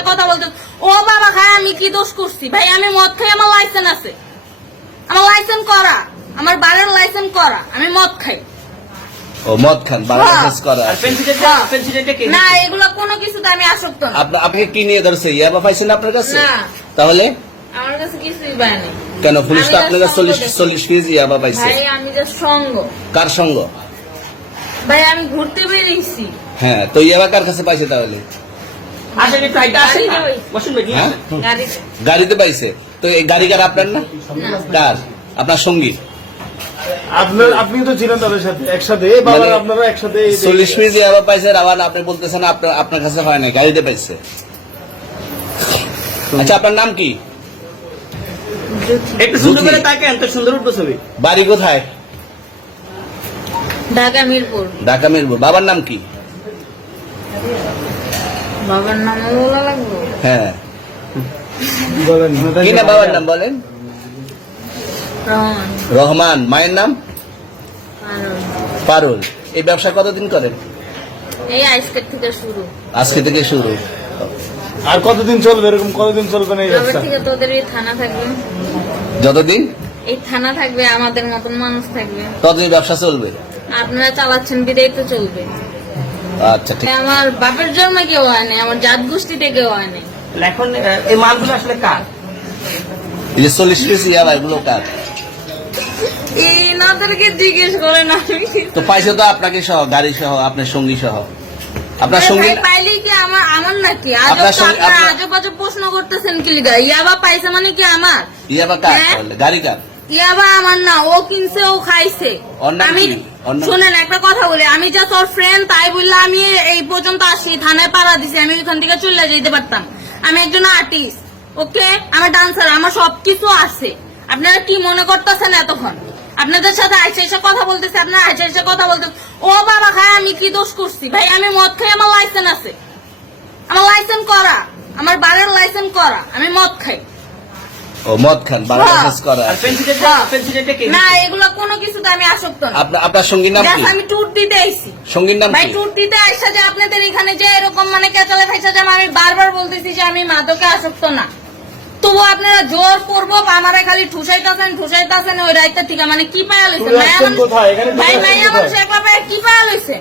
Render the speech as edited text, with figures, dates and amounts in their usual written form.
এসে কথা বলতে, ও বাবা খায় আমি কি দোষ করছি? ভাই আমি মদ খাই, আমার লাইসেন্স আছে, আমার লাইসেন্স করা, আমার বাড়ির লাইসেন্স করা, আমি মদ খাই। ও মদ খান, বাংলাদেশ করা আছে। না এগুলো কোনো কিছুতে আমি আসক্ত না। আপনাকে কি নিয়ে ধরছে? ইয়াবা পাইছেন আপনার কাছে? না তাহলে আমার কাছে কিছুই পায়নি। কেন পুলিশ তো আমি আপনার কাছে 40 কেজি ইয়াবা পাইছে? ভাই আমি যে সঙ্গ। কার সঙ্গ? ভাই আমি ঘুরতে বেরিয়েছি। হ্যাঁ, তো ইয়াবা কার কাছে পাইছে তাহলে? হ্যাঁ? গাড়িতে পাইছে। তো এই গাড়ি কার? আপনার না? কার? আপনার সঙ্গী? আপনি তো ছিলেন তাদের সাথে একসাথে, আপনারা একসাথে 40 কেজি ইয়াবা পাইছে, আবার আপনি বলতেছেন আপনার কাছে হয় না, গাড়িতে পাইছে। আচ্ছা আপনার নাম কি? একটু সুন্দর করে তাকান, তো সুন্দর উঠবো ছবি। বাড়ি কোথায়? ঢাকা মিরপুর। ঢাকা মিরপুর। বাবার নাম কি? বাবার নাম বলা লাগবে? হ্যাঁ, বলেন কি না বাবার নাম বলেন? রহমান। রহমান। মায়ের নাম? পারুল। এই ব্যবসা কতদিন করেন? এই আজকের থেকে শুরু। আজকে থেকে শুরু। আর কতদিন চলবে? এরকম কতদিন চলবে না এই তবে ব্যবসা? থেকে তোদের এই থানা থাকবে, যতদিন এই থানা থাকবে, আমাদের মতন মানুষ থাকবে, ততদিন ব্যবসা চলবে। আপনারা চালাচ্ছেন বিদায় তো চলবে। আচ্ছা ঠিক। আমার বাপের জন্ম কেউ হয় নাই, আমার জাত গোষ্ঠীতে কেউ হয় নাই। এখন এই মালগুলো আসলে কার? এই যে 40 কেজি ইয়াবা, এগুলো কার? এই নাদেরকে জিজ্ঞেস করেন। আমি তো পাইছে তো আপনাকে সহ, গাড়ি সহ, আপনার সঙ্গী সহ। আপনার সঙ্গী পাইলেই কি আমার নাকি? আপনার সঙ্গে- আজব আজব প্রশ্ন করতেছেন কি লিগা? ইয়াবা পাইছে মানে কি আমার? ইয়াবা কার হ্যাঁ? তাহলে? গাড়ি কার? ইয়াবা আমার না, ও কিনছে, ও খাইছে। ওর নাম আমি কি? ওর নাম? শুনেন একটা কথা বলি, আমি যা তোর ফ্রেন্ড তাই বললে আমি এই পর্যন্ত আসি, থানায় পাড়া দিছি, আমি ওইখান থেকে চলে যেতে পারতাম। আমি একজন আর্টিস্ট, ওকে, আমার ডান্সার, আমার সবকিছু আছে। আপনারা কি মনে করতেছেন এতক্ষণ? আপনাদের সাথে আইসা এসে কথা বলতেছে, আপনারা আইসা এসে কথা বলতেছে, ও বাবা খায় আমি কি দোষ করছি? ভাই আমি মদ খাই, আমার লাইসেন্স আছে, আমার লাইসেন্স করা, আমার বাড়ির লাইসেন্স করা, আমি মদ খাই। ও মদ খান, বাংলাদেশ করা আছে। না এগুলো কোনো কিছুতে আমি আসক্ত না। আপনার সঙ্গীর নাম কি? Just আমি ট্যুর দিতে আইছি। সঙ্গীর নাম ভাই কি? ট্যুর দিতে আইসা যে আপনাদের এখানে যে এরকম মানে কেচালে খাইসা যে আমি বারবার বলতেছি যে আমি মাদকে আসক্ত না, তবু আপনারা জোর পূর্বক আমারে খালি ঠুসাইতাছেন ওই রাইতে থেকে। মানে কি পায়া লইছেন? চলে আসছেন কোথায়? এখানে চলে ভাই আসছেন মাইয়া কোথায়? মানুষ একলা পায়া কি পায়া লইছেন?